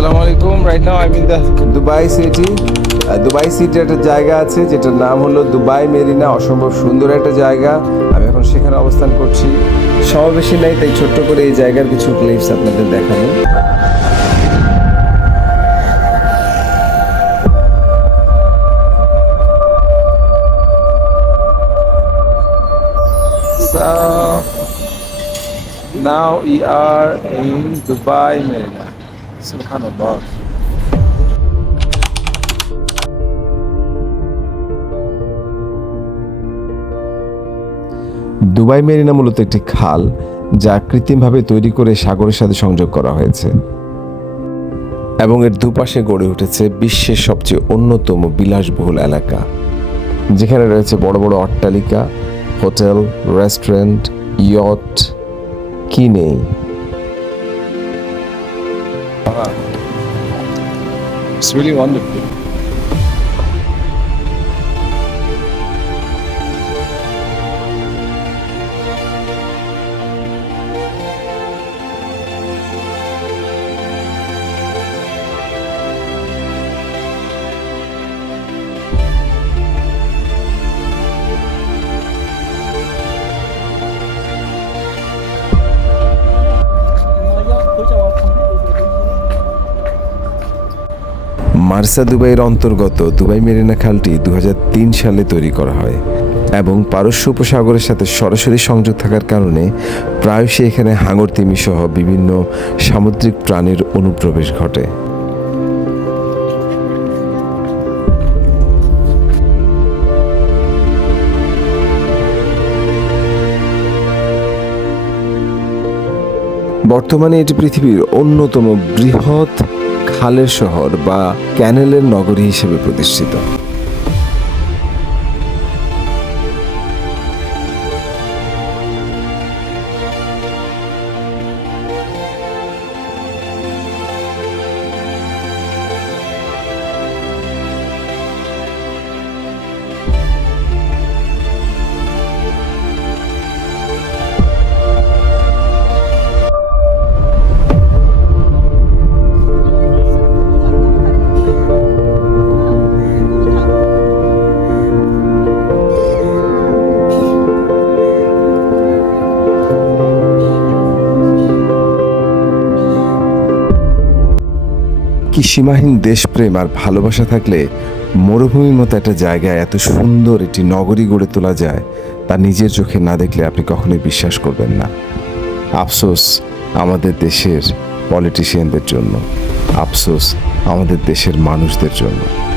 Assalamu alaikum. Right now I'm in the Dubai city Dubai city একটা জায়গা আছে, যেটার নাম হলো দুবাই মেরিনা অসম্ভব সুন্দর একটা জায়গা। আমি এখন সেখানে অবস্থান করছি। সমাবেশী নাই, তাই ছোট্ট করে এই জায়গার কিছু ক্লিপস আপনাদের দেখাবো। So, now we are in Dubai Marina. Subhanallah. Dubai, Marina মূলত একটি খাল যা কৃত্রিমভাবে তৈরি করে সাগরের সাথে সংযোগ করা হয়েছে এবং এর দুপাশে গড়ে উঠেছে বিশ্বের সবচেয়ে অন্যতম বিলাসবহুল এলাকা যেখানে রয়েছে বড় বড় অট্টালিকা, হোটেল, রেস্টুরেন্ট, ইয়ট, কি নেই It's really wonderful. মার্সা দুবাইয়ের অন্তর্গত দুবাই মেরিনা খালটি দু হাজার তিন সালে তৈরি করা হয় এবং পারস্য উপসাগরের সাথে সরাসরি সংযোগ থাকার কারণে প্রায়শই এখানে হাঙর তিমি সহ বিভিন্ন সামুদ্রিক প্রাণীর অনুপ্রবেশ ঘটে। বর্তমানে এটি পৃথিবীর অন্যতম বৃহৎ খালের শহর বা ক্যানেলের নগরী হিসেবে প্রতিষ্ঠিত। কি সীমাহীন দেশপ্রেম আর ভালোবাসা থাকলে মরুভূমির মতো একটা জায়গায় এত সুন্দর একটি নগরী গড়ে তোলা যায় তা নিজের চোখে না দেখলে আপনি কখনোই বিশ্বাস করবেন না। আফসোস আমাদের দেশের পলিটিশিয়ানদের জন্য। আফসোস আমাদের দেশের মানুষদের জন্য।